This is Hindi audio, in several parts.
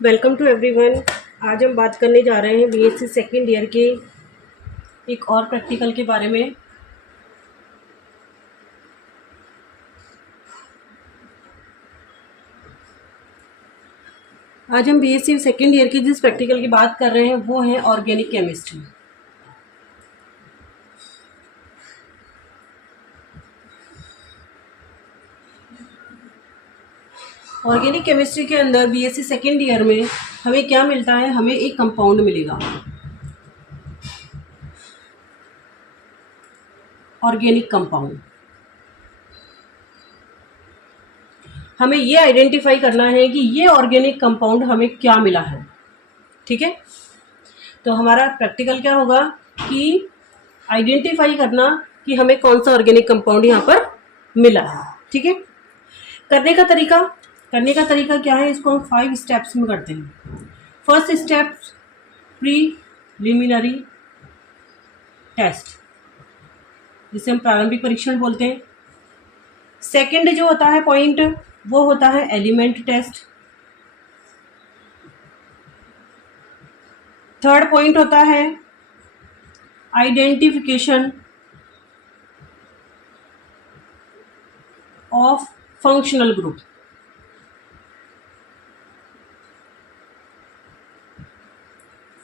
Welcome to everyone. आज हम बात करने जा रहे हैं बीएससी सेकेंड ईयर के एक और प्रैक्टिकल के बारे में। आज हम बीएससी सेकेंड ईयर की जिस प्रैक्टिकल की बात कर रहे हैं वो है ऑर्गेनिक केमिस्ट्री। ऑर्गेनिक केमिस्ट्री के अंदर बीएससी सेकेंड ईयर में हमें क्या मिलता है? हमें एक कंपाउंड मिलेगा, ऑर्गेनिक कंपाउंड। हमें ये आइडेंटिफाई करना है कि ये ऑर्गेनिक कंपाउंड हमें क्या मिला है। ठीक है, तो हमारा प्रैक्टिकल क्या होगा कि आइडेंटिफाई करना कि हमें कौन सा ऑर्गेनिक कंपाउंड यहाँ पर मिला है। ठीक है, करने का तरीका क्या है? इसको हम 5 स्टेप्स में करते हैं। फर्स्ट स्टेप प्रीलिमिनरी टेस्ट, जिसे हम प्रारंभिक परीक्षण बोलते हैं। सेकंड जो होता है पॉइंट वो होता है एलिमेंट टेस्ट। थर्ड पॉइंट होता है identification of functional group.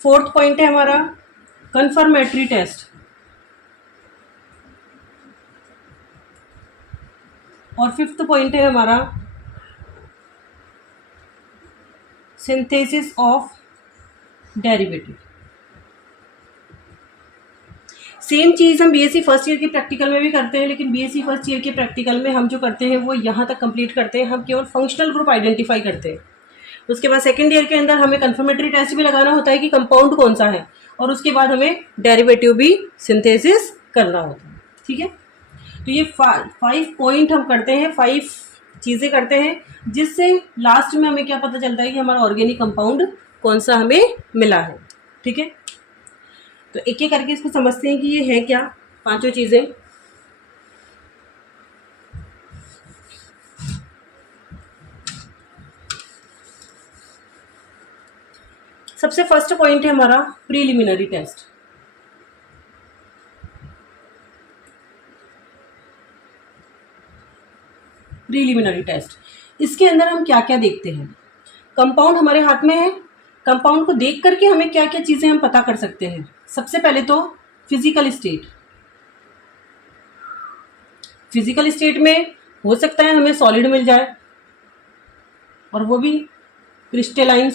Fourth point है हमारा कंफर्मेटरी टेस्ट। और फिफ्थ पॉइंट है हमारा सिंथेसिस ऑफ डेरिवेटिव। सेम चीज़ हम बीएससी फर्स्ट ईयर के प्रैक्टिकल में भी करते हैं, लेकिन बीएससी फर्स्ट ईयर के प्रैक्टिकल में हम जो करते हैं वो यहाँ तक कंप्लीट करते हैं। हम केवल फंक्शनल ग्रुप आइडेंटिफाई करते हैं। उसके बाद सेकेंड ईयर के अंदर हमें कंफर्मेटरी टेस्ट भी लगाना होता है कि कंपाउंड कौन सा है, और उसके बाद हमें डेरिवेटिव भी सिंथेसिस करना होता है। ठीक है, तो ये 5 पॉइंट हम करते हैं, 5 चीज़ें करते हैं, जिससे लास्ट में हमें क्या पता चलता है कि हमारा ऑर्गेनिक कंपाउंड कौन सा हमें मिला है। ठीक है, तो एक एक करके इसको समझते हैं कि ये है क्या पांचों चीज़ें। सबसे फर्स्ट पॉइंट है हमारा प्रीलिमिनरी टेस्ट। प्रीलिमिनरी टेस्ट, इसके अंदर हम क्या क्या देखते हैं? कंपाउंड हमारे हाथ में है, कंपाउंड को देख करके हमें क्या क्या चीज़ें हम पता कर सकते हैं। सबसे पहले तो फिजिकल स्टेट। फिजिकल स्टेट में हो सकता है हमें सॉलिड मिल जाए, और वो भी क्रिस्टलाइन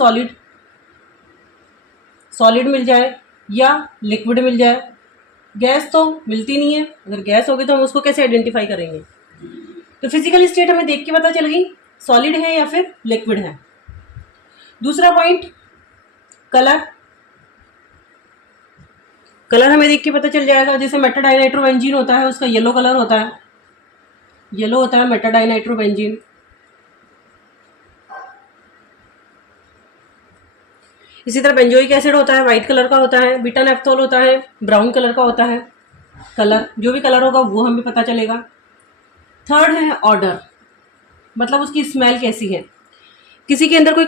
सॉलिड मिल जाए, या लिक्विड मिल जाए। गैस तो मिलती नहीं है, अगर गैस होगी तो हम उसको कैसे आइडेंटिफाई करेंगे? तो फिजिकल स्टेट हमें देख के पता चल गई सॉलिड है या फिर लिक्विड है। दूसरा पॉइंट कलर हमें देख के पता चल जाएगा। जैसे मेटाडाइनाइट्रोबेंजीन होता है, उसका येलो कलर होता है, येलो होता है मेटाडाइनाइट्रोबेंजीन। इसी तरह बेंजोइक एसिड होता है, व्हाइट कलर का होता है। बीटा नेफ्थोल होता है, ब्राउन कलर का होता है। कलर, जो भी कलर होगा वो हमें पता चलेगा। थर्ड है ऑर्डर, मतलब उसकी स्मेल कैसी है। किसी के अंदर कोई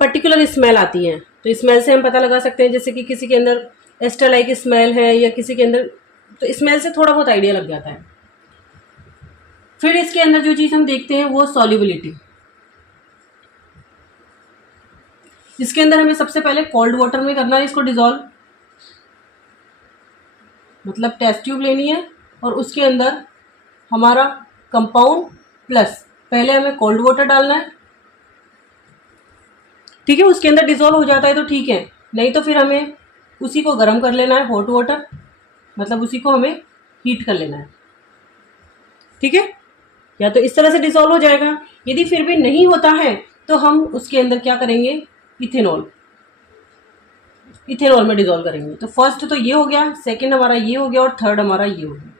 पर्टिकुलर स्मेल आती है तो स्मेल से हम पता लगा सकते हैं। जैसे कि किसी के अंदर एस्टर लाइक स्मेल है, या किसी के अंदर, तो स्मेल से थोड़ा बहुत आइडिया लग जाता है। फिर इसके अंदर जो चीज़ हम देखते हैं वो सॉल्युबिलिटी। इसके अंदर हमें सबसे पहले कोल्ड वाटर में करना है इसको डिजोल्व, मतलब टेस्ट ट्यूब लेनी है और उसके अंदर हमारा कंपाउंड प्लस पहले हमें कोल्ड वाटर डालना है। ठीक है, उसके अंदर डिजोल्व हो जाता है तो ठीक है, नहीं तो फिर हमें उसी को गर्म कर लेना है, हॉट वाटर, मतलब उसी को हमें हीट कर लेना है। ठीक है, या तो इस तरह से डिजोल्व हो जाएगा। यदि फिर भी नहीं होता है तो हम उसके अंदर क्या करेंगे? इथेनॉल में डिजोल्व करेंगे। तो फर्स्ट तो ये हो गया, सेकंड हमारा ये हो गया, और थर्ड हमारा ये हो गया।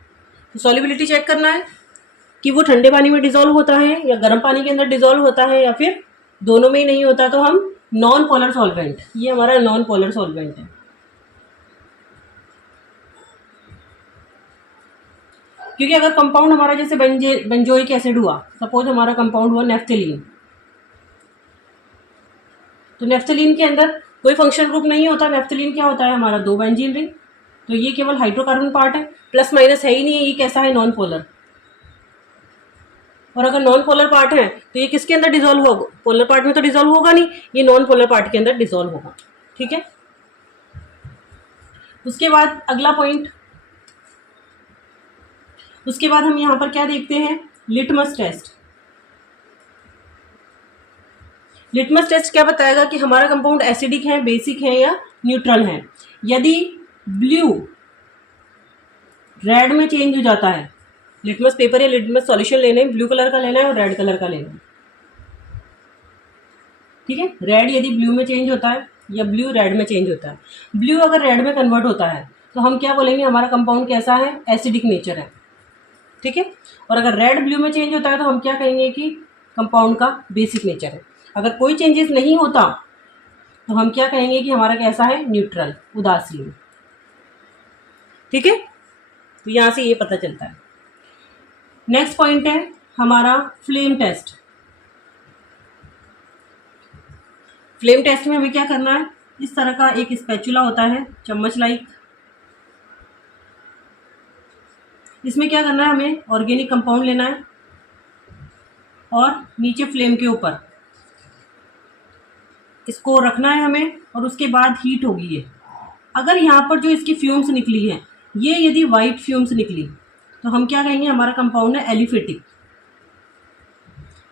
तो सॉल्युबिलिटी चेक करना है कि वो ठंडे पानी में डिजोल्व होता है या गर्म पानी के अंदर डिजोल्व होता है, या फिर दोनों में ही नहीं होता तो हम नॉन पोलर सॉल्वेंट, ये हमारा नॉन पोलर सॉल्वेंट है। क्योंकि अगर कंपाउंड हमारा जैसे बेंजोइक एसिड हुआ, सपोज हमारा कंपाउंड हुआ नेफ्थेलीन, तो नेफ्थलीन के अंदर कोई फंक्शनल ग्रुप नहीं होता। नेफ्थलीन क्या होता है हमारा, 2 बेंजीन रिंग, तो ये केवल हाइड्रोकार्बन पार्ट है, प्लस माइनस है ही नहीं है, ये कैसा है, नॉन पोलर। और अगर नॉन पोलर पार्ट है तो ये किसके अंदर डिसॉल्व होगा, पोलर पार्ट में तो डिसॉल्व होगा नहीं, ये नॉन पोलर पार्ट के अंदर डिसॉल्व होगा। ठीक है, उसके बाद अगला पॉइंट, उसके बाद हम यहाँ पर क्या देखते हैं, लिटमस टेस्ट। लिटमस टेस्ट क्या बताएगा कि हमारा कंपाउंड एसिडिक है, बेसिक है या न्यूट्रल है। यदि ब्लू रेड में चेंज हो जाता है, लिटमस पेपर या लिटमस सॉल्यूशन लेने, ब्लू कलर का लेना है और रेड कलर का लेना है। ठीक है, रेड यदि ब्लू में चेंज होता है या ब्लू रेड में चेंज होता है, ब्लू अगर रेड में कन्वर्ट होता है तो हम क्या बोलेंगे, हमारा कंपाउंड कैसा है, एसिडिक नेचर है। ठीक है, और अगर रेड ब्लू में चेंज होता है तो हम क्या कहेंगे कि कंपाउंड का बेसिक नेचर है। अगर कोई चेंजेस नहीं होता तो हम क्या कहेंगे कि हमारा कैसा है, न्यूट्रल, उदासीन। ठीक है, तो यहां से ये पता चलता है। नेक्स्ट पॉइंट है हमारा फ्लेम टेस्ट। फ्लेम टेस्ट में हमें क्या करना है, इस तरह का एक स्पैचुला होता है, चम्मच लाइक। इसमें क्या करना है, हमें ऑर्गेनिक कंपाउंड लेना है और नीचे फ्लेम के ऊपर इसको रखना है हमें, और उसके बाद हीट होगी ये। अगर यहाँ पर जो इसकी फ्यूम्स निकली हैं, ये यदि वाइट फ्यूम्स निकली तो हम क्या कहेंगे, हमारा कंपाउंड है एलिफेटिक।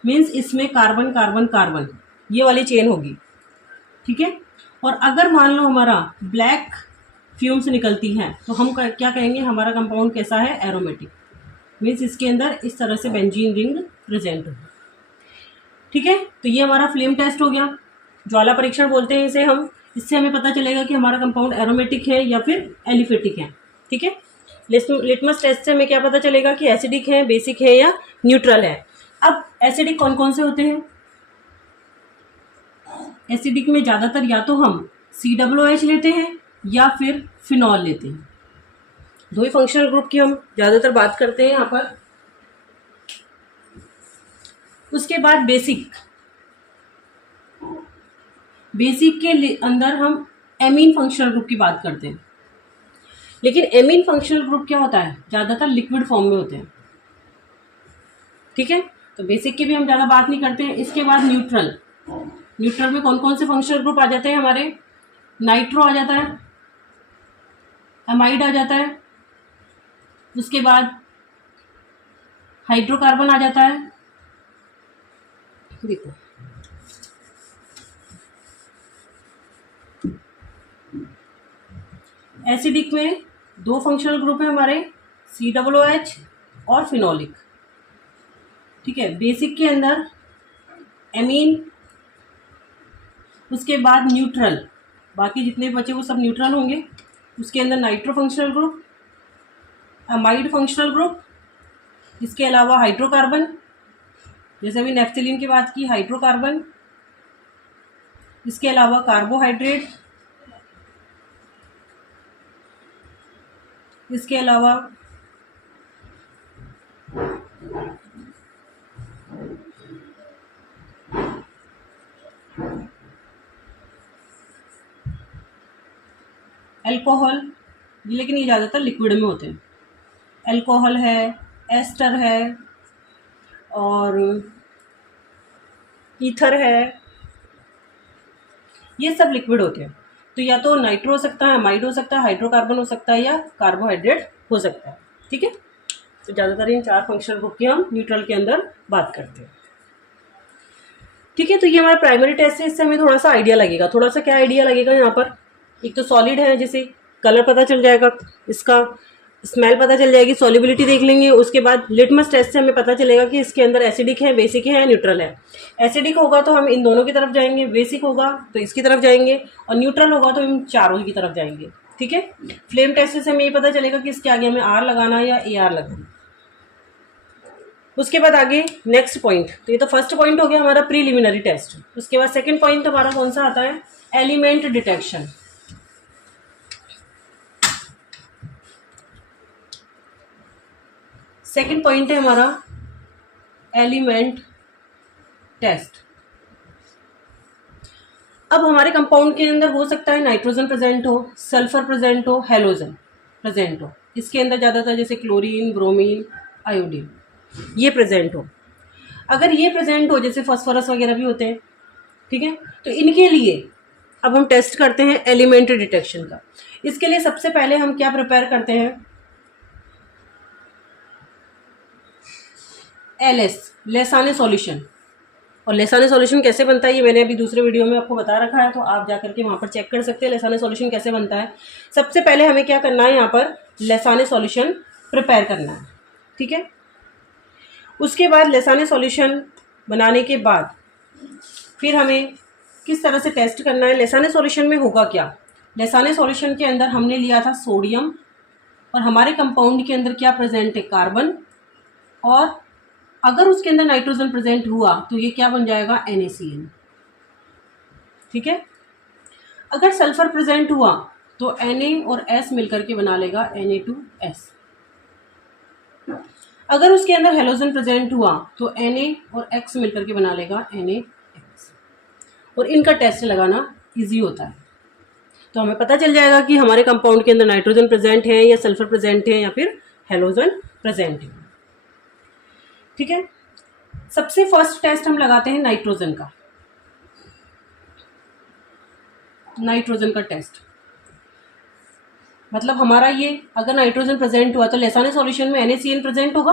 मीन्स इसमें कार्बन कार्बन कार्बन ये वाली चेन होगी। ठीक है, और अगर मान लो हमारा ब्लैक फ्यूम्स निकलती हैं तो हम क्या कहेंगे, हमारा कंपाउंड कैसा है, एरोमेटिक। मीन्स इसके अंदर इस तरह से बेंजीन रिंग प्रेजेंट होगी। ठीक है, तो ये हमारा फ्लेम टेस्ट हो गया, ज्वाला परीक्षण बोलते हैं इसे हम। इससे हमें पता चलेगा कि हमारा कंपाउंड एरोमेटिक है या फिर एलिफेटिक है। ठीक है, लिटमस टेस्ट से हमें क्या पता चलेगा कि एसिडिक है, बेसिक है या न्यूट्रल है। अब एसिडिक कौन कौन से होते हैं, एसिडिक में ज़्यादातर या तो हम COOH लेते हैं या फिर फिनॉल लेते हैं। दो ही फंक्शनल ग्रुप की हम ज़्यादातर बात करते हैं यहाँ पर। उसके बाद बेसिक, बेसिक के अंदर हम एमीन फंक्शनल ग्रुप की बात करते हैं। लेकिन एमीन फंक्शनल ग्रुप क्या होता है, ज़्यादातर लिक्विड फॉर्म में होते हैं। ठीक है, तो बेसिक की भी हम ज़्यादा बात नहीं करते हैं। इसके बाद न्यूट्रल, न्यूट्रल में कौन कौन से फंक्शनल ग्रुप आ जाते हैं हमारे, नाइट्रो आ जाता है, अमाइड आ जाता है, उसके बाद हाइड्रोकार्बन आ जाता है। देखो एसिडिक में दो फंक्शनल ग्रुप है हमारे, COOH और फिनोलिक। ठीक है, बेसिक के अंदर एमीन, उसके बाद न्यूट्रल, बाकी जितने बचे वो सब न्यूट्रल होंगे। उसके अंदर nitro functional group, amide functional group, इसके अलावा हाइड्रोकार्बन, जैसे अभी नेफ्थलीन की बात की, हाइड्रोकार्बन, इसके अलावा कार्बोहाइड्रेट, इसके अलावा अल्कोहल, लेकिन ये ज़्यादातर लिक्विड में होते हैं। अल्कोहल है, एस्टर है और ईथर है, ये सब लिक्विड होते हैं। तो या तो नाइट्रो हो सकता है, अमाइड हो सकता है, हाइड्रोकार्बन हो सकता है या कार्बोहाइड्रेट हो सकता है। ठीक है, तो ज़्यादातर इन चार फंक्शनल ग्रुप की हम न्यूट्रल के अंदर बात करते हैं। ठीक है, तो ये हमारा प्राइमरी टेस्ट है, इससे हमें थोड़ा सा आइडिया लगेगा। थोड़ा सा क्या आइडिया लगेगा यहाँ पर, एक तो सॉलिड है, जैसे कलर पता चल जाएगा, इसका स्मेल पता चल जाएगी, सॉल्युबिलिटी देख लेंगे। उसके बाद लिटमस टेस्ट से हमें पता चलेगा कि इसके अंदर एसिडिक है, बेसिक है, न्यूट्रल है। एसिडिक होगा तो हम इन दोनों की तरफ जाएंगे, बेसिक होगा तो इसकी तरफ जाएंगे, और न्यूट्रल होगा तो इन चारों की तरफ जाएंगे। ठीक है, फ्लेम टेस्ट से हमें ये पता चलेगा कि इसके आगे हमें R लगाना है या AR लगाना। उसके बाद आगे नेक्स्ट पॉइंट, तो ये तो फर्स्ट पॉइंट हो गया हमारा प्रीलिमिनरी टेस्ट। उसके बाद सेकंड पॉइंट हमारा कौन सा आता है, एलिमेंट डिटेक्शन। सेकंड पॉइंट है हमारा एलिमेंट टेस्ट। अब हमारे कंपाउंड के अंदर हो सकता है नाइट्रोजन प्रेजेंट हो, सल्फर प्रेजेंट हो, हेलोजन प्रेजेंट हो। इसके अंदर ज़्यादातर जैसे क्लोरीन, ब्रोमीन, आयोडीन ये प्रेजेंट हो। अगर ये प्रेजेंट हो, जैसे फॉस्फोरस वगैरह भी होते हैं, ठीक है, तो इनके लिए अब हम टेस्ट करते हैं एलिमेंट्री डिटेक्शन का। इसके लिए सबसे पहले हम क्या प्रिपेयर करते हैं, एलएस, लेसाने सॉल्यूशन। और लेसाने सॉल्यूशन कैसे बनता है ये मैंने अभी दूसरे वीडियो में आपको बता रखा है, तो आप जाकर के वहाँ पर चेक कर सकते हैं लेसाने सॉल्यूशन कैसे बनता है। सबसे पहले हमें क्या करना है, यहाँ पर लेसाने सॉल्यूशन प्रिपेयर करना है, ठीक है। उसके बाद लेसाने सॉल्यूशन बनाने के बाद फिर हमें किस तरह से टेस्ट करना है। लेसाने सॉल्यूशन में होगा क्या, लेसाने सॉल्यूशन के अंदर हमने लिया था सोडियम, और हमारे कंपाउंड के अंदर क्या प्रेजेंट है, कार्बन, और अगर उसके अंदर नाइट्रोजन प्रेजेंट हुआ तो ये क्या बन जाएगा, NaCN, ठीक है। अगर सल्फर प्रेजेंट हुआ तो Na और S मिलकर के बना लेगा Na2S। अगर उसके अंदर हेलोजन प्रेजेंट हुआ तो Na और X मिलकर के बना लेगा NaX। और इनका टेस्ट लगाना इजी होता है, तो हमें पता चल जाएगा कि हमारे कंपाउंड के अंदर नाइट्रोजन प्रेजेंट है या सल्फर प्रेजेंट है या फिर हेलोजन प्रेजेंट है, ठीक है। सबसे फर्स्ट टेस्ट हम लगाते हैं नाइट्रोजन का, नाइट्रोजन का टेस्ट मतलब हमारा ये, अगर नाइट्रोजन प्रेजेंट हुआ तो लेसाने सॉल्यूशन में NaCN प्रेजेंट होगा।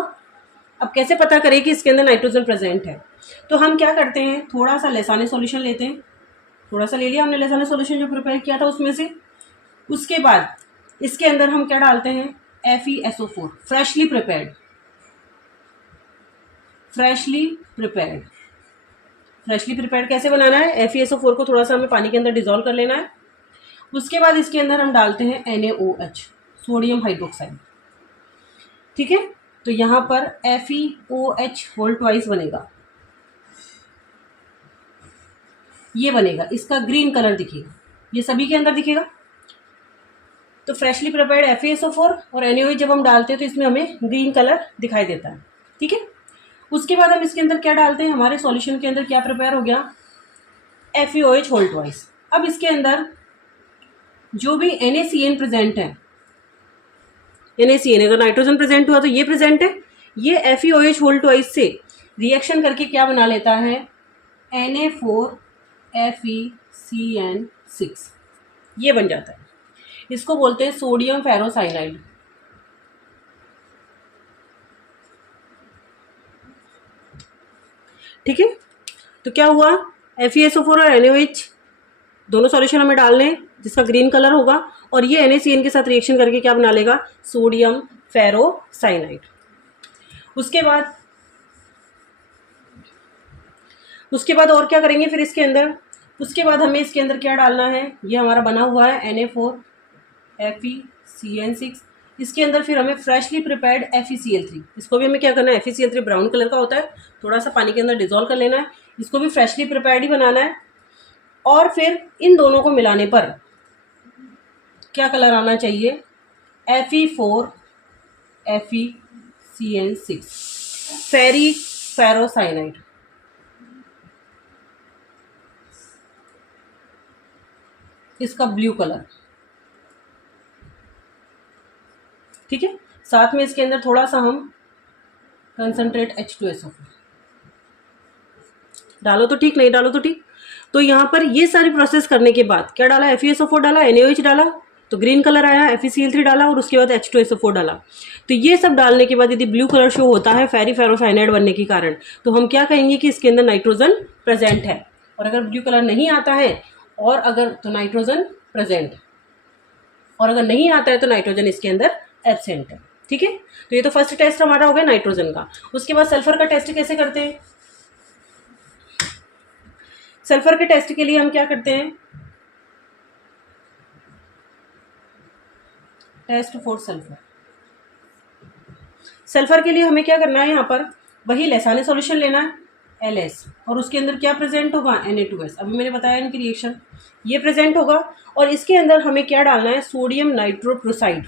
अब कैसे पता करें कि इसके अंदर नाइट्रोजन प्रेजेंट है, तो हम क्या करते हैं, थोड़ा सा लेसाने सॉल्यूशन लेते हैं, थोड़ा सा ले लिया हमने लेसाने सॉल्यूशन जो प्रिपेयर किया था उसमें से। उसके बाद इसके अंदर हम क्या डालते हैं, FeSO4, freshly prepared, freshly prepared. Freshly prepared कैसे बनाना है, FeSO4 को थोड़ा सा हमें पानी के अंदर डिजोल्व कर लेना है। उसके बाद इसके अंदर हम डालते हैं NaOH, सोडियम हाइड्रोक्साइड, ठीक है। तो यहाँ पर FeOH होल ट्वाइस बनेगा, ये बनेगा, इसका ग्रीन कलर दिखेगा, ये सभी के अंदर दिखेगा। तो फ्रेशली प्रिपेयर्ड FeSO4 और NaOH जब हम डालते हैं तो इसमें हमें ग्रीन कलर दिखाई देता है, ठीक है। उसके बाद हम इसके अंदर क्या डालते हैं, हमारे सॉल्यूशन के अंदर क्या प्रिपेयर हो गया, FeOH होल ट्वाइस। अब इसके अंदर जो भी NaCN प्रेजेंट है, NaCN अगर नाइट्रोजन प्रेजेंट हुआ तो ये प्रेजेंट है, ये FeOH होल ट्वाइस से रिएक्शन करके क्या बना लेता है, Na4FeCN6, ये बन जाता है। इसको बोलते हैं सोडियम फेरोसाइनाइड, ठीक है। तो क्या हुआ, FeSO4 और NaOH दोनों सॉल्यूशन हमें डालने हैं जिसका ग्रीन कलर होगा, और ये NaCN के साथ रिएक्शन करके क्या बना लेगा, सोडियम फेरोसाइनाइड। उसके बाद और क्या करेंगे फिर इसके अंदर, उसके बाद हमें इसके अंदर क्या डालना है, ये हमारा बना हुआ है Na4FeCN6। इसके अंदर फिर हमें फ्रेशली प्रिपेयर्ड FeCl3, इसको भी हमें क्या करना है, FeCl3 ब्राउन कलर का होता है, थोड़ा सा पानी के अंदर डिजोल्व कर लेना है, इसको भी फ्रेशली प्रिपेयर्ड ही बनाना है। और फिर इन दोनों को मिलाने पर क्या कलर आना चाहिए, Fe4FeCN6, फेरी फेरोसाइनाइड, इसका ब्लू कलर, ठीक है। साथ में इसके अंदर थोड़ा सा हम कंसंट्रेट H2SO4 डालो तो ठीक, नहीं डालो तो ठीक। तो यहाँ पर ये सारी प्रोसेस करने के बाद क्या डाला, FeSO4 डाला, NaOH डाला तो ग्रीन कलर आया, FeCl3 डाला और उसके बाद H2SO4 डाला। तो ये सब डालने के बाद यदि ब्लू कलर शो होता है फेरी फेरोसाइनाइड बनने के कारण, तो हम क्या कहेंगे कि इसके अंदर नाइट्रोजन प्रेजेंट है। और अगर ब्लू कलर नहीं आता है और अगर तो नाइट्रोजन प्रेजेंट, और अगर नहीं आता है तो नाइट्रोजन इसके अंदर एब्सेंट है, ठीक है। तो ये तो फर्स्ट टेस्ट हमारा हो गया नाइट्रोजन का। उसके बाद सल्फर का टेस्ट कैसे करते हैं, सल्फर के टेस्ट के लिए हम क्या करते हैं, टेस्ट फॉर सल्फर। सल्फर के लिए हमें क्या करना है, यहाँ पर वही लेसाने सॉल्यूशन लेना है LS, और उसके अंदर क्या प्रेजेंट होगा, Na2S। अभी मैंने बताया इनकी रिएक्शन, ये प्रेजेंट होगा। और इसके अंदर हमें क्या डालना है, सोडियम नाइट्रोप्रोसाइड।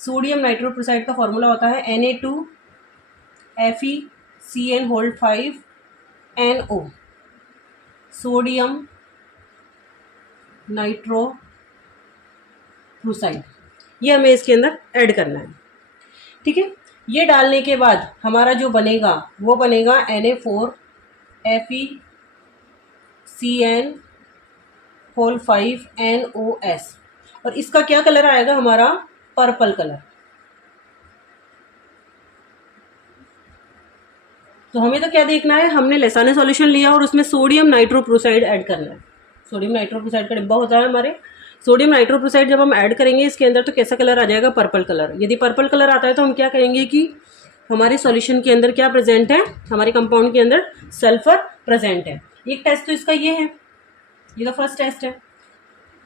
सोडियम नाइट्रोप्रोसाइड का फॉर्मूला होता है Na2FeCN5NO, सोडियम नाइट्रोप्रूसाइड, ये हमें इसके अंदर ऐड करना है। ठीक है, ये डालने के बाद हमारा जो बनेगा वो बनेगा Na4FeCN5NOS, और इसका क्या कलर आएगा हमारा, पर्पल कलर। तो हमें तो क्या देखना है, हमने लैसाने सॉल्यूशन लिया और उसमें सोडियम नाइट्रोप्रोसाइड ऐड करना है। सोडियम नाइट्रोप्रोसाइड का डिब्बा होता है हमारे, सोडियम नाइट्रोप्रोसाइड जब हम ऐड करेंगे इसके अंदर तो कैसा कलर आ जाएगा, पर्पल कलर। यदि पर्पल कलर आता है तो हम क्या कहेंगे कि हमारे सॉल्यूशन के अंदर क्या प्रेजेंट है, हमारे कंपाउंड के अंदर सल्फर प्रेजेंट है। एक टेस्ट तो इसका ये है, ये तो फर्स्ट टेस्ट है।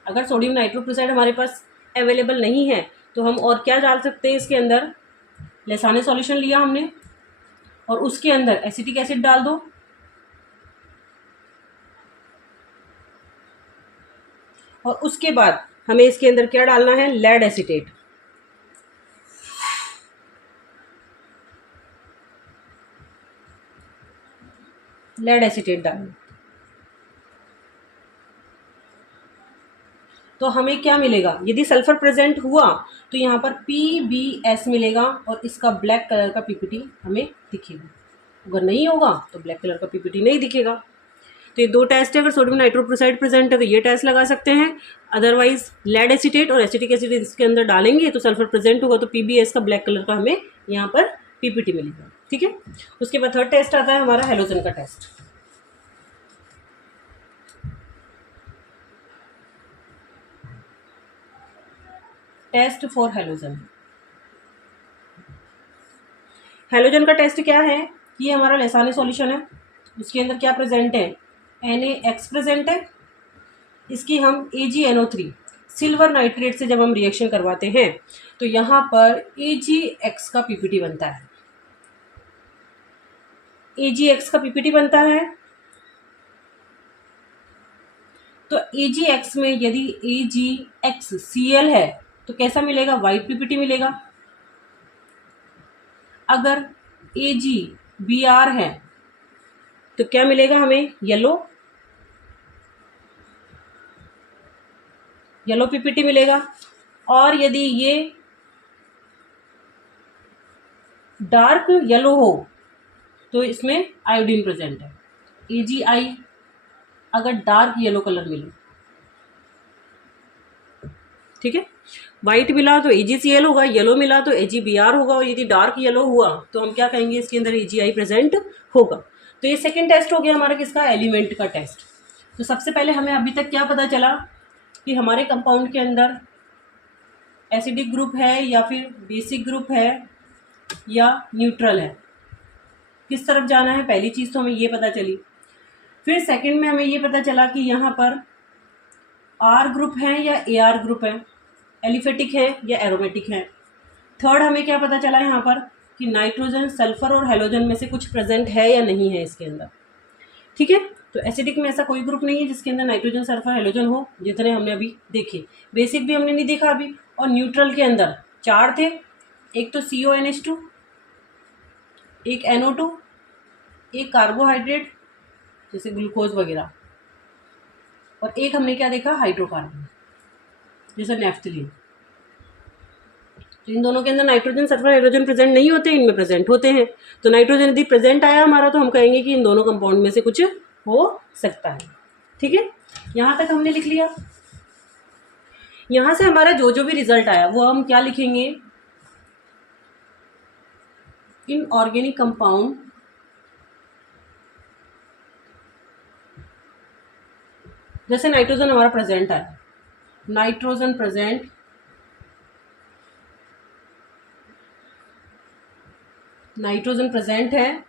अगर सोडियम नाइट्रोप्रोसाइड हमारे पास अवेलेबल नहीं है तो हम और क्या डाल सकते हैं इसके अंदर, लैसाने सॉल्यूशन लिया हमने और उसके अंदर एसिटिक एसिड डाल दो, और उसके बाद हमें इसके अंदर क्या डालना है, लेड एसीटेट। लेड एसीटेट डालना, तो हमें क्या मिलेगा, यदि सल्फर प्रेजेंट हुआ तो यहाँ पर PbS मिलेगा और इसका ब्लैक कलर का पीपीटी हमें दिखेगा। अगर नहीं होगा तो ब्लैक कलर का पीपीटी नहीं दिखेगा। तो ये दो टेस्ट है, अगर सोडियम नाइट्रोप्रोसाइड प्रेजेंट है तो ये टेस्ट लगा सकते हैं, अदरवाइज लेड एसीटेट और एसिटिक एसिड इसके अंदर डालेंगे तो सल्फर प्रेजेंट होगा तो PbS का ब्लैक कलर का हमें यहाँ पर पीपीटी मिलेगा। ठीक है, उसके बाद थर्ड टेस्ट आता है हमारा हेलोजन का test. Test for halogen. Halogen का टेस्ट क्या है, ये हमारा लैसाने सॉल्यूशन है, उसके अंदर क्या प्रेजेंट है, NaX प्रेजेंट है। इसकी हम AgNO3 सिल्वर नाइट्रेट से जब हम रिएक्शन करवाते हैं तो यहाँ पर AgX का पीपीटी बनता है। AgX का पीपीटी बनता है तो AgX में यदि AgXCl है तो कैसा मिलेगा, वाइट पीपीटी मिलेगा। अगर AgBr है तो क्या मिलेगा हमें, येलो पीपीटी मिलेगा। और यदि ये डार्क येलो हो तो इसमें आयोडीन प्रेजेंट है, AgI अगर डार्क येलो कलर मिले। ठीक है, व्हाइट मिला तो AgCl होगा, येलो मिला तो AgBr होगा, और यदि डार्क येलो हुआ तो हम क्या कहेंगे, इसके अंदर AgI प्रेजेंट होगा। तो ये सेकेंड टेस्ट हो गया हमारा किसका, एलिमेंट का टेस्ट। तो सबसे पहले हमें अभी तक क्या पता चला कि हमारे कंपाउंड के अंदर एसिडिक ग्रुप है या फिर बेसिक ग्रुप है या न्यूट्रल है, किस तरफ जाना है, पहली चीज़ तो हमें ये पता चली। फिर सेकंड में हमें ये पता चला कि यहाँ पर R ग्रुप है या AR ग्रुप है, एलिफेटिक है या एरोमेटिक है। थर्ड हमें क्या पता चला यहाँ पर कि नाइट्रोजन, सल्फर और हेलोजन में से कुछ प्रेजेंट है या नहीं है इसके अंदर। ठीक है, तो एसिडिक में ऐसा कोई ग्रुप नहीं है जिसके अंदर नाइट्रोजन, सल्फर, हेलोजन हो, जितने हमने अभी देखे। बेसिक भी हमने नहीं देखा अभी। और न्यूट्रल के अंदर 4 थे, एक तो CONH2, एक NO2, एक कार्बोहाइड्रेट जैसे ग्लूकोज वगैरह, और एक हमने क्या देखा, हाइड्रोकार्बन जैसे नेफ्थलीन। तो इन दोनों के अंदर नाइट्रोजन, सल्फर, हाइड्रोजन प्रेजेंट नहीं होते, इनमें प्रेजेंट होते हैं। तो नाइट्रोजन यदि प्रेजेंट आया हमारा तो हम कहेंगे कि इन दोनों कंपाउंड में से कुछ हो सकता है। ठीक है, यहाँ तक हमने लिख लिया। यहाँ से हमारा जो जो भी रिजल्ट आया वो हम क्या लिखेंगे, इनऑर्गेनिक कंपाउंड जैसे नाइट्रोजन हमारा प्रेजेंट आया, नाइट्रोजन प्रेजेंट, नाइट्रोजन प्रेजेंट है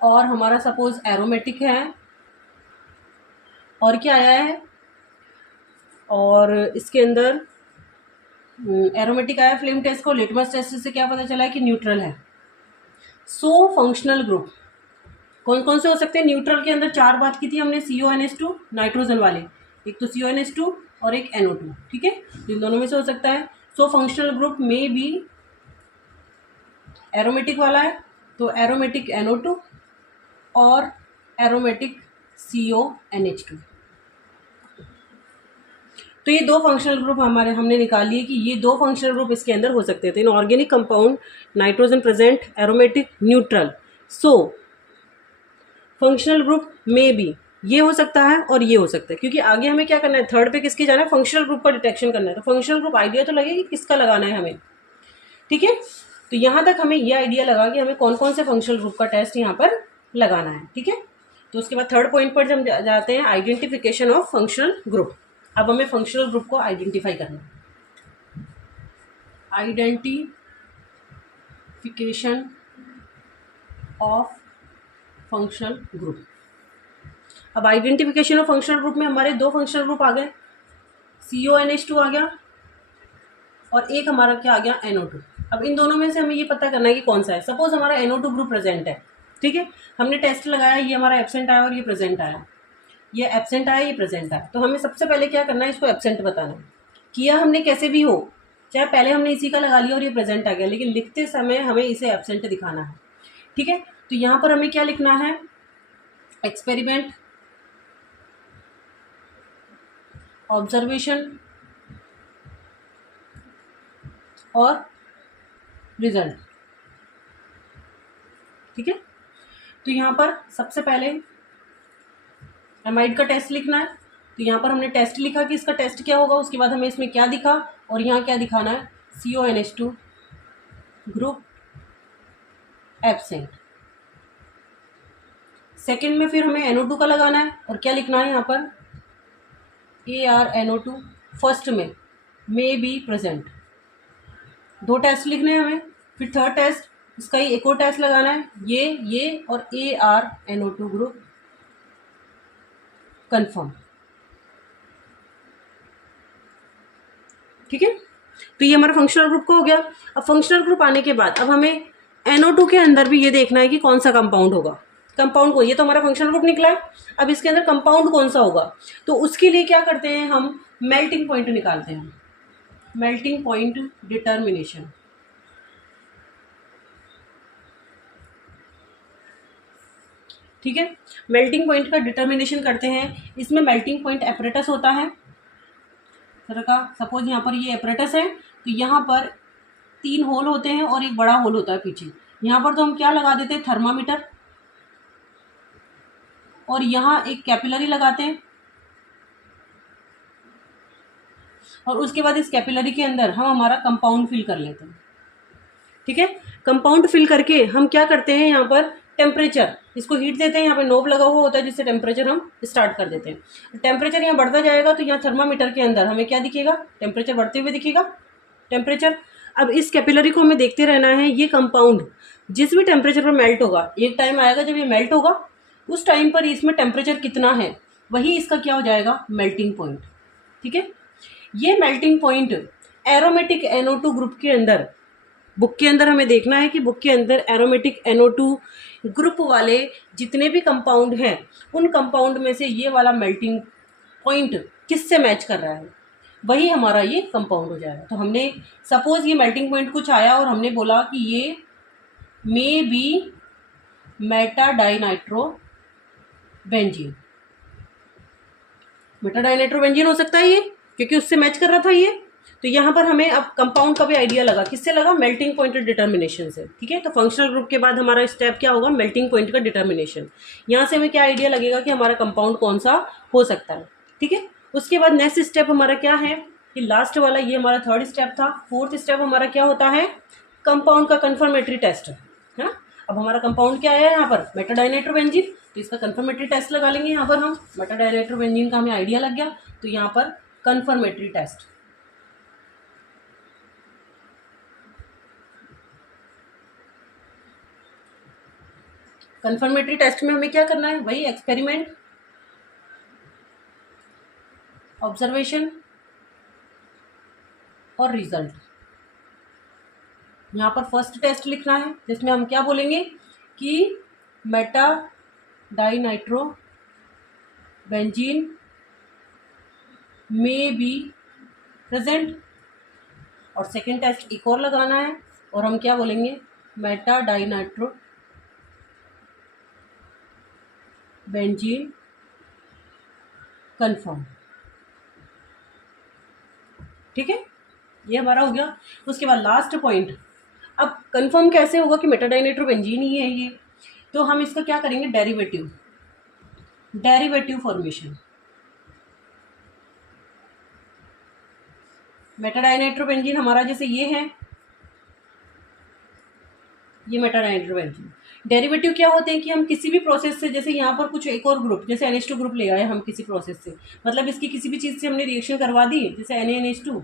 और हमारा सपोज एरोमेटिक है, और क्या आया है, और इसके अंदर एरोमेटिक आया फ्लेम टेस्ट को, लिटमस टेस्ट से क्या पता चला है कि न्यूट्रल है। सो फंक्शनल ग्रुप कौन कौन से हो सकते हैं, न्यूट्रल के अंदर 4 बात की थी हमने, CONH2 नाइट्रोजन वाले, एक तो CONH2 और एक NO2। ठीक है, इन दोनों में से हो सकता है। सो फंक्शनल ग्रुप में भी एरोमेटिक वाला है तो एरोमेटिक NO2 और एरोमेटिक CONH2। तो ये दो फंक्शनल ग्रुप हमने निकाल लिए कि ये दो फंक्शनल ग्रुप इसके अंदर हो सकते थे। In organic compound nitrogen present, aromatic, neutral. So functional group में भी ये हो सकता है और ये हो सकता है, क्योंकि आगे हमें क्या करना है, थर्ड पे किसके जाना है, फंक्शनल ग्रुप का डिटेक्शन करना है। तो फंक्शनल ग्रुप आइडिया तो लगे कि किसका लगाना है हमें, ठीक है। तो यहाँ तक हमें ये आइडिया लगा कि हमें कौन कौन से फंक्शनल ग्रुप का टेस्ट यहाँ पर लगाना है, ठीक है। तो उसके बाद थर्ड पॉइंट पर जब जाते हैं, आइडेंटिफिकेशन ऑफ फंक्शनल ग्रुप। अब हमें फंक्शनल ग्रुप को आइडेंटिफाई करना है। Identification of functional group. अब आइडेंटिफिकेशन ऑफ फंक्शनल ग्रुप में हमारे दो फंक्शनल ग्रुप आ गए, CONH2 आ गया और एक हमारा क्या आ गया, NO2। अब इन दोनों में से हमें ये पता करना है कि कौन सा है। सपोज हमारा NO2 ग्रुप प्रेजेंट है, ठीक है। हमने टेस्ट लगाया, ये हमारा एब्सेंट आया और ये प्रेजेंट आया, ये एब्सेंट आया, ये प्रेजेंट आया। तो हमें सबसे पहले क्या करना है, इसको एब्सेंट बताना है। किया हमने कैसे भी हो, चाहे पहले हमने इसी का लगा लिया और ये प्रेजेंट आ गया, लेकिन लिखते समय हमें इसे एब्सेंट दिखाना है, ठीक है। तो यहाँ पर हमें क्या लिखना है, एक्सपेरिमेंट, ऑब्जर्वेशन और रिजल्ट, ठीक है। तो यहाँ पर सबसे पहले एमाइड का टेस्ट लिखना है। तो यहाँ पर हमने टेस्ट लिखा कि इसका टेस्ट क्या होगा, उसके बाद हमें इसमें क्या दिखा और यहाँ क्या दिखाना है, CONH2 ग्रुप एब्सेंट। सेकंड में फिर हमें NO2 का लगाना है और क्या लिखना है यहाँ पर, ArNO2 फर्स्ट में मे बी प्रेजेंट। दो टेस्ट लिखने हैं हमें। फिर थर्ड टेस्ट, इसका ही एक और टेस्ट लगाना है, ये और ArNO2 ग्रुप कंफर्म, ठीक है। तो ये हमारा फंक्शनल ग्रुप का हो गया। अब फंक्शनल ग्रुप आने के बाद अब हमें NO2 के अंदर भी ये देखना है कि कौन सा कंपाउंड होगा, कंपाउंड को, ये तो हमारा फंक्शनल ग्रुप निकला है। अब इसके अंदर कंपाउंड कौन सा होगा, तो उसके लिए क्या करते हैं, हम मेल्टिंग पॉइंट निकालते हैं, मेल्टिंग पॉइंट डिटर्मिनेशन। ठीक है, मेल्टिंग पॉइंट का डिटर्मिनेशन करते हैं। इसमें मेल्टिंग पॉइंट एपरेटस होता है तरह का। सपोज यहाँ पर ये एपरेटस है, तो यहाँ पर 3 होल होते हैं और एक बड़ा होल होता है पीछे। यहाँ पर तो हम क्या लगा देते हैं, थर्मामीटर, और यहाँ एक कैपिलरी लगाते हैं और उसके बाद इस कैपिलरी के अंदर हम हमारा कंपाउंड फिल कर लेते हैं, ठीक है। कंपाउंड फिल करके हम क्या करते हैं, यहाँ पर टेम्परेचर, इसको हीट देते हैं। यहाँ पे नोब लगा हुआ होता है जिससे टेम्परेचर हम स्टार्ट कर देते हैं। टेम्परेचर यहाँ बढ़ता जाएगा तो यहाँ थर्मामीटर के अंदर हमें क्या दिखेगा, टेम्परेचर बढ़ते हुए दिखेगा, टेम्परेचर। अब इस कैपिलरी को हमें देखते रहना है। ये कंपाउंड जिस भी टेम्परेचर पर मेल्ट होगा, एक टाइम आएगा जब ये मेल्ट होगा, उस टाइम पर इसमें टेम्परेचर कितना है वही इसका क्या हो जाएगा, मेल्टिंग पॉइंट, ठीक है। ये melting point aromatic NO2 group के अंदर, बुक के अंदर हमें देखना है कि बुक के अंदर एरोमेटिक NO2 ग्रुप वाले जितने भी कंपाउंड हैं, उन कंपाउंड में से ये वाला मेल्टिंग पॉइंट किससे मैच कर रहा है, वही हमारा ये कंपाउंड हो जाएगा। तो हमने सपोज ये मेल्टिंग पॉइंट कुछ आया और हमने बोला कि ये may be Meta dinitro benzene, Meta dinitro benzene हो सकता है ये, क्योंकि उससे मैच कर रहा था ये। तो यहाँ पर हमें अब कंपाउंड का भी आइडिया लगा, किससे लगा, मेल्टिंग पॉइंट डिटर्मिनेशन से, ठीक है। तो फंक्शनल ग्रुप के बाद हमारा स्टेप क्या होगा, मेल्टिंग पॉइंट का डिटर्मिनेशन। यहाँ से हमें क्या आइडिया लगेगा कि हमारा कंपाउंड कौन सा हो सकता है, ठीक है। उसके बाद नेक्स्ट स्टेप हमारा क्या है, कि लास्ट वाला ये हमारा थर्ड स्टेप था। फोर्थ स्टेप हमारा क्या होता है, कंपाउंड का कंफर्मेटरी टेस्ट, है ना। अब हमारा कंपाउंड क्या है यहाँ पर, मेटा डाइनाइट्रो बेंजीन, तो इसका कंफर्मेटरी टेस्ट लगा लेंगे। यहाँ पर हम मेटा डाइनाइट्रो बेंजीन का हमें आइडिया लग गया, तो यहाँ पर कंफर्मेटरी टेस्ट, कंफर्मेटरी टेस्ट में हमें क्या करना है, वही एक्सपेरिमेंट, ऑब्जर्वेशन और रिजल्ट। यहाँ पर फर्स्ट टेस्ट लिखना है जिसमें हम क्या बोलेंगे कि Meta dinitro benzene may be present, और सेकेंड टेस्ट एक और लगाना है और हम क्या बोलेंगे, मेटा डाइनाइट्रो बेंजीन कंफर्म। ठीक है, ये हमारा हो गया। उसके बाद लास्ट पॉइंट, अब कंफर्म कैसे होगा कि मेटाडाइनाइट्रोबेंजीन ही है ये, तो हम इसका क्या करेंगे, डेरिवेटिव फॉर्मेशन। मेटाडाइनाइट्रोबेंजीन हमारा जैसे ये है, ये मेटाडाइनाइट्रोबेंजीन। डेरिवेटिव क्या होते हैं कि हम किसी भी प्रोसेस से, जैसे यहाँ पर कुछ एक और ग्रुप, जैसे NH2 ग्रुप ले आए हम किसी प्रोसेस से, मतलब इसकी किसी भी चीज़ से हमने रिएक्शन करवा दी, जैसे NaNH2,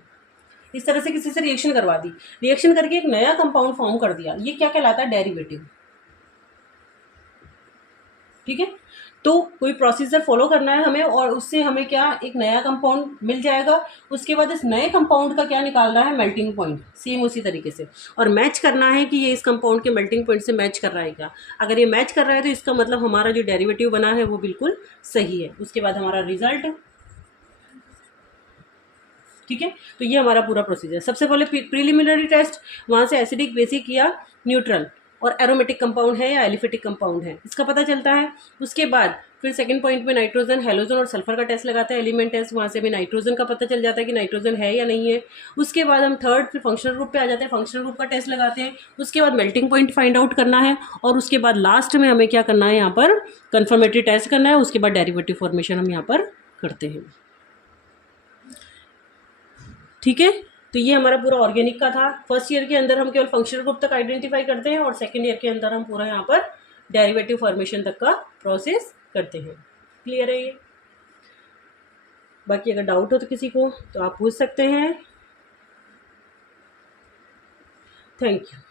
इस तरह से किसी से रिएक्शन करवा दी, रिएक्शन करके एक नया कंपाउंड फॉर्म कर दिया, ये क्या कहलाता है, डेरिवेटिव। ठीक है, तो कोई प्रोसीजर फॉलो करना है हमें, और उससे हमें क्या, एक नया कंपाउंड मिल जाएगा। उसके बाद इस नए कंपाउंड का क्या निकालना है, मेल्टिंग पॉइंट, सेम उसी तरीके से, और मैच करना है कि ये इस कंपाउंड के मेल्टिंग पॉइंट से मैच कर रहा है क्या। अगर ये मैच कर रहा है तो इसका मतलब हमारा जो डेरिवेटिव बना है वो बिल्कुल सही है। उसके बाद हमारा रिजल्ट, ठीक है। तो ये हमारा पूरा प्रोसीजर, सबसे पहले प्रीलिमिनरी टेस्ट, वहाँ से एसिडिक, बेसिक या न्यूट्रल, और एरोमेटिक कंपाउंड है या एलिफेटिक कंपाउंड है, इसका पता चलता है। उसके बाद फिर सेकंड पॉइंट में नाइट्रोजन, हेलोजन और सल्फर का टेस्ट लगाते हैं, एलिमेंट टेस्ट, वहाँ से भी नाइट्रोजन का पता चल जाता है कि नाइट्रोजन है या नहीं है। उसके बाद हम थर्ड फिर फंक्शनल ग्रुप पे आ जाते हैं, फंक्शनल ग्रुप का टेस्ट लगाते हैं। उसके बाद मेल्टिंग पॉइंट फाइंड आउट करना है, और उसके बाद लास्ट में हमें क्या करना है, यहाँ पर कन्फर्मेटरी टेस्ट करना है। उसके बाद डेरिवेटिव फॉर्मेशन हम यहाँ पर करते हैं। ठीक है, तो ये हमारा पूरा ऑर्गेनिक का था। फर्स्ट ईयर के अंदर हम केवल फंक्शनल ग्रुप तक आइडेंटिफाई करते हैं, और सेकेंड ईयर के अंदर हम पूरा यहाँ पर डेरिवेटिव फॉर्मेशन तक का प्रोसेस करते हैं। क्लियर है ये? बाकी अगर डाउट हो तो किसी को, तो आप पूछ सकते हैं। Thank you.